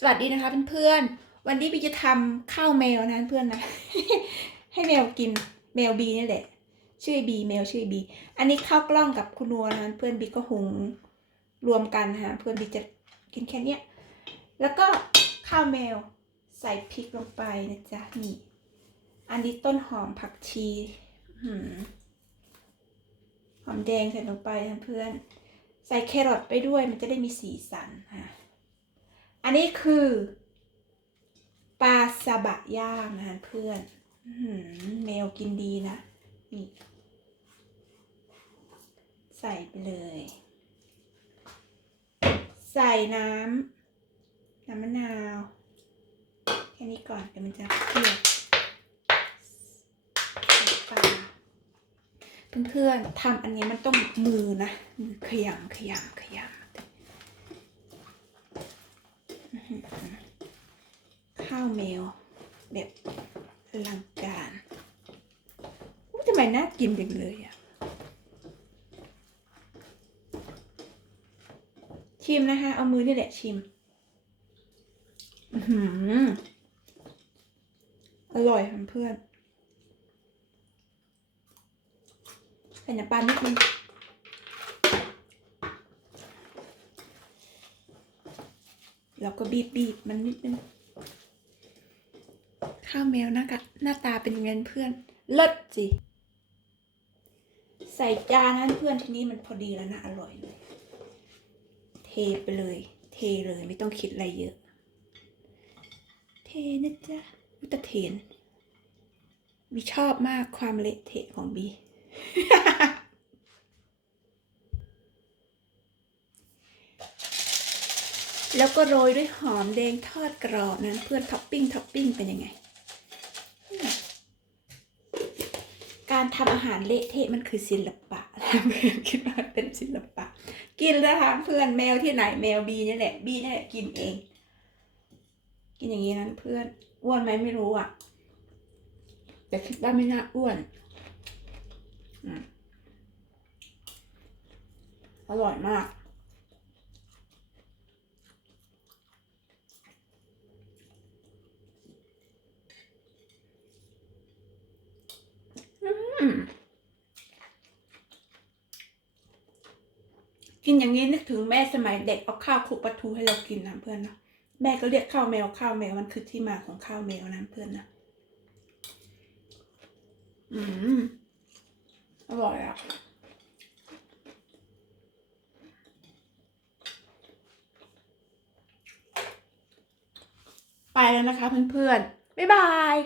สวัสดีนะคะเพื่อนๆ วันนี้บีจะทำข้าวแมวนะเพื่อนนะ ให้แมวกินแมวบีนี่แหละ ชื่อบีแมวชื่อบี อันนี้ข้าวกล้องกับคุณนัวนะเพื่อนบีก็หุงรวมกันฮะเพื่อนบีจะกินแค่เนี้ย แล้วก็ข้าวแมวใส่พริกลงไปนะจ๊ะนี่ อันนี้ต้นหอมผักชีหืมหอมแดงใส่ลงไปนะเพื่อน ใส่แครอทไปด้วยมันจะได้มีสีสันค่ะ อันนี้คือปลาซาบะย่างนะเพื่อนแมวกินดีนะนี่ใส่ไปเลย ใส่น้ำน้ำมะนาวแค่นี้ก่อนเดี๋ยวมันจะเปรี้ยวใส่ปลาเพื่อนๆทำอันนี้มันต้องมือนะมือขยำขยำขยำ ข้าวแมว แบบอลังการทำไมน่ากินจังเลยอะชิมนะคะ เอามือนี่แหละชิม อือหือร่อยค่ะเพื่อนใส่น้ำปลานิดนึงแล้วก็บีบบีบมันนิดนึง ข้าวแมวหน้ากะหน้าตาเป็นยังไงเพื่อน เลิศสิ ใส่จานนั้นเพื่อนทีนี้มันพอดีแล้วนะอร่อยเลย เทไปเลย เทเลยไม่ต้องคิดอะไรเยอะ เทนะจ๊ะอุตะเทนบีชอบมากความเละเทะของบีแล้วก็โรยด้วยหอมแดงทอดกรอบนั้นเพื่อนท็อปปิ้งท็อปปิ้งเป็นยังไง การทำอาหารเละเทะมันคือศิลปะนะเพื่อนคิดว่าเป็นศิลปะ กินแล้วทานเพื่อนแมวที่ไหนแมวบีนี่แหละบีนี่แหละกินเอง กินอย่างนี้นั้นเพื่อนอ้วนไหมไม่รู้อะ แต่คิดว่าไม่น่าอ้วนออร่อยมาก กินอย่างนี้นึกถึงแม่สมัยเด็กเอาข้าวคลุกปลาทูให้เรากินนะเพื่อนนะแม่ก็เรียกข้าวแมวข้าวแมวมันคือที่มาของข้าวแมวนะเพื่อนนะอืมอร่อยอะไปแล้วนะคะเพื่อนๆ บ๊ายบาย